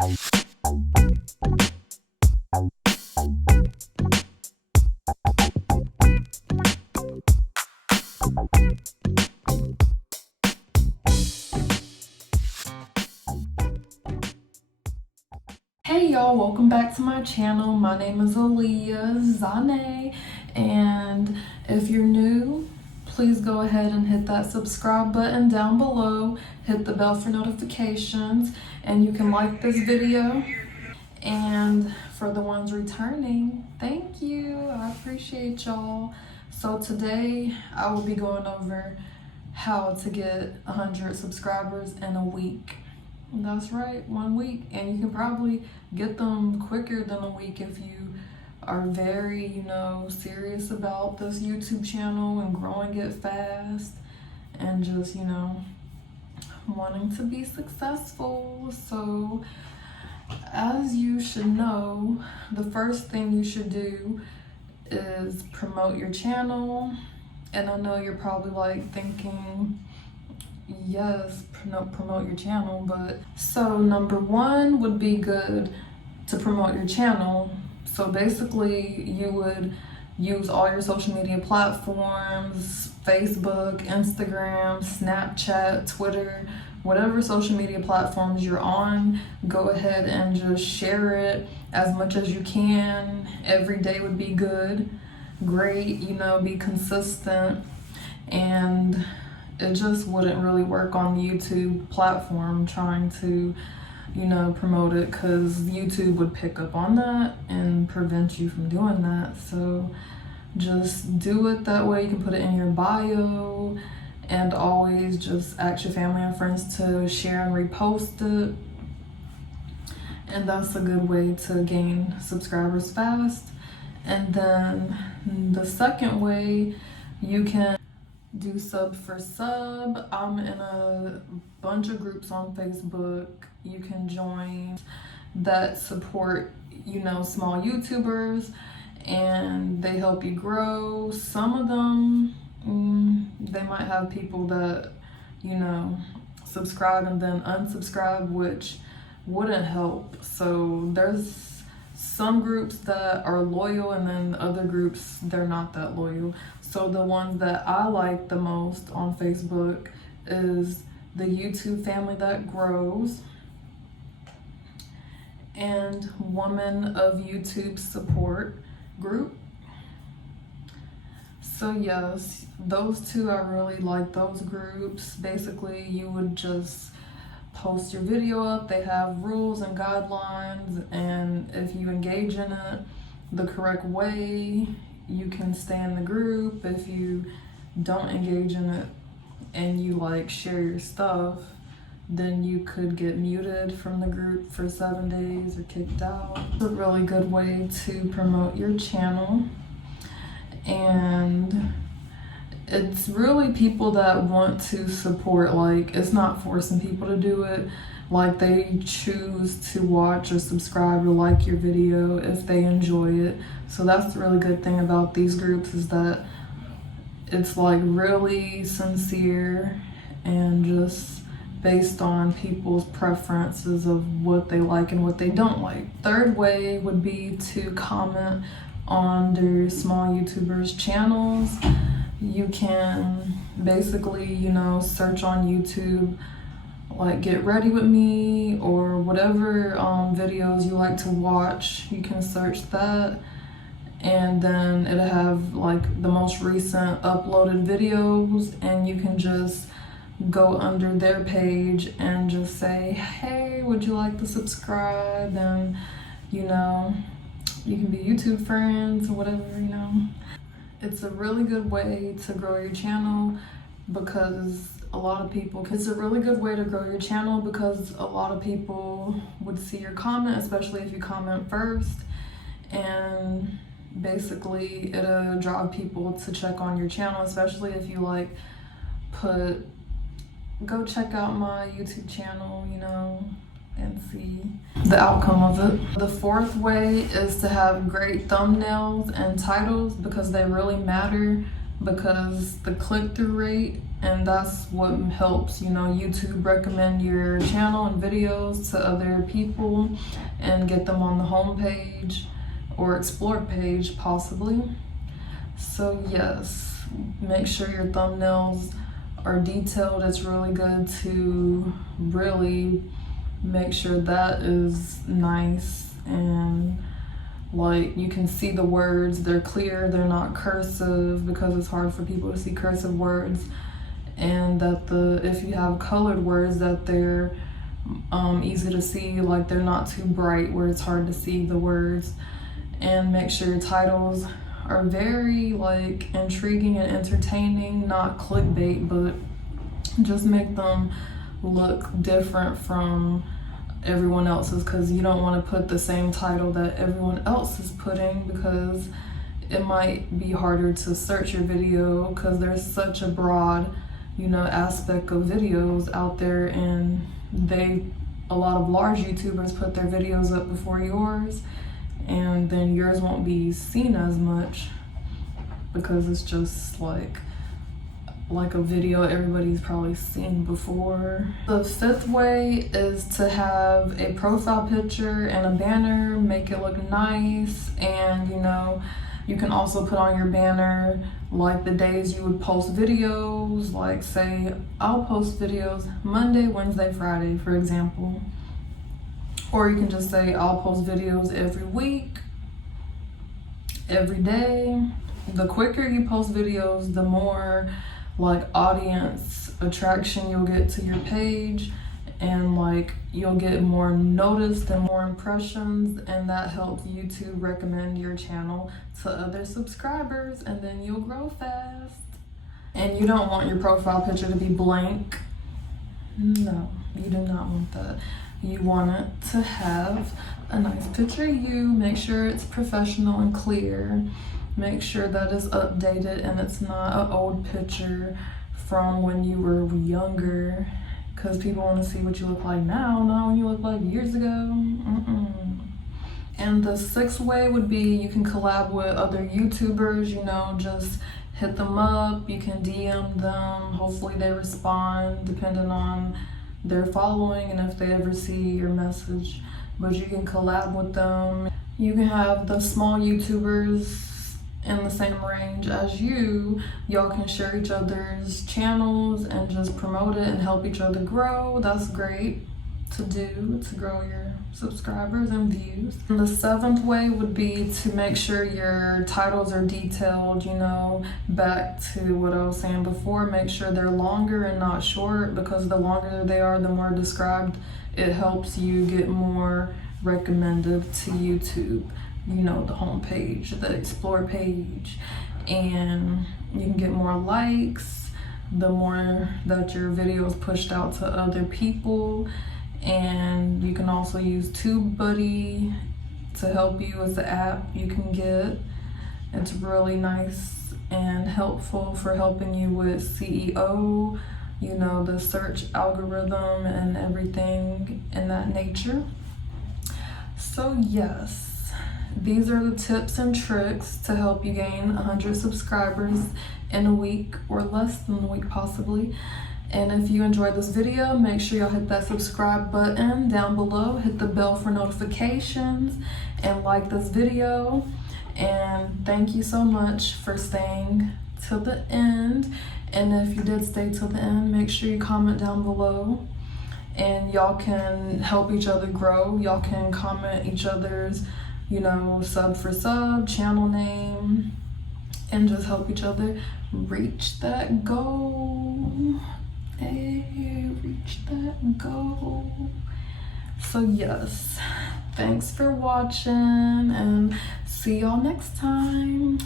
Hey y'all, welcome back to my channel. My name is Aaliyah Zane, and if you're new, please go ahead and hit that subscribe button down below, hit the bell for notifications, and you can like this video. And for the ones returning, thank you, I appreciate y'all. So today I will be going over how to get 100 subscribers in a week. That's right, 1 week. And you can probably get them quicker than a week if you are very, serious about this YouTube channel and growing it fast and just, wanting to be successful. So as you should know, the first thing you should do is promote your channel. And I know you're probably like thinking, yes, promote your channel, but so number one would be good to promote your channel. So basically you would use all your social media platforms, Facebook, Instagram, Snapchat, Twitter, whatever social media platforms you're on, go ahead and just share it as much as you can. Every day would be great, be consistent, and it just wouldn't really work on the YouTube platform trying to, promote it, because YouTube would pick up on that and prevent you from doing that. So just do it that way. You can put it in your bio, and always just ask your family and friends to share and repost it. And that's a good way to gain subscribers fast. And then the second way, you can do sub for sub. I'm in a bunch of groups on Facebook you can join that support, small YouTubers, and they help you grow. Some of them, they might have people that, subscribe and then unsubscribe, which wouldn't help. So there's some groups that are loyal, and then other groups, they're not that loyal. So the ones that I like the most on Facebook is the YouTube Family That Grows and Woman of YouTube Support group. So yes, those two, I really like those groups. Basically, you would just post your video up. They have rules and guidelines, and if you engage in it the correct way, you can stay in the group. If you don't engage in it and you share your stuff, then you could get muted from the group for 7 days or kicked out. It's a really good way to promote your channel, and it's really people that want to support. It's not forcing people to do it. They choose to watch or subscribe or like your video if they enjoy it. So that's the really good thing about these groups, is that it's really sincere and just based on people's preferences of what they like and what they don't like. Third way would be to comment on their small YouTubers' channels. You can basically, search on YouTube, Get Ready With Me or whatever videos you like to watch. You can search that, and then it'll have the most recent uploaded videos, and you can just go under their page and just say, hey, would you like to subscribe? And you can be YouTube friends or whatever. It's a really good way to grow your channel, because a lot of people would see your comment, especially if you comment first, and basically it'll draw people to check on your channel, especially if you go check out my YouTube channel, and see the outcome of it. The fourth way is to have great thumbnails and titles, because they really matter, because the click-through rate And that's what helps, YouTube recommend your channel and videos to other people and get them on the homepage or explore page possibly. So yes, make sure your thumbnails are detailed. It's really good to really make sure that is nice, and like you can see the words, they're clear, they're not cursive, because it's hard for people to see cursive words. And that if you have colored words, that they're easy to see, like they're not too bright where it's hard to see the words. And make sure your titles are very like intriguing and entertaining, not clickbait, but just make them look different from everyone else's, because you don't want to put the same title that everyone else is putting, because it might be harder to search your video, because there's such a broad aspect of videos out there, and a lot of large YouTubers put their videos up before yours, and then yours won't be seen as much because it's just like a video everybody's probably seen before. The fifth way is to have a profile picture and a banner, make it look nice, and you can also put on your banner like the days you would post videos, like say I'll post videos Monday, Wednesday, Friday, for example. Or you can just say I'll post videos every week, every day. The quicker you post videos, the more like audience attraction you'll get to your page, and like you'll get more noticed and more impressions, and that helps YouTube recommend your channel to other subscribers, and then you'll grow fast. And you don't want your profile picture to be blank. No, you do not want that. You want it to have a nice picture of you. Make sure it's professional and clear. Make sure that it's updated and it's not an old picture from when you were younger, because people want to see what you look like now, not when you look like years ago. And the sixth way would be you can collab with other YouTubers, just hit them up, you can DM them, hopefully they respond depending on their following and if they ever see your message. But you can collab with them. You can have the small YouTubers in the same range as you. Y'all can share each other's channels and just promote it and help each other grow. That's great to do, to grow your subscribers and views. And the seventh way would be to make sure your titles are detailed, back to what I was saying before. Make sure they're longer and not short, because the longer they are, the more described it helps you get more recommended to YouTube. The home page, the explore page, and you can get more likes the more that your video is pushed out to other people. And you can also use TubeBuddy to help you with the app you can get. It's really nice and helpful for helping you with SEO, the search algorithm and everything in that nature. So yes, these are the tips and tricks to help you gain 100 subscribers in a week, or less than a week possibly. And if you enjoyed this video, make sure y'all hit that subscribe button down below, hit the bell for notifications, and like this video. And thank you so much for staying till the end. And if you did stay till the end, make sure you comment down below. And y'all can help each other grow. Y'all can comment each other's sub for sub, channel name, and just help each other reach that goal. Hey, reach that goal. So yes, thanks for watching, and see y'all next time.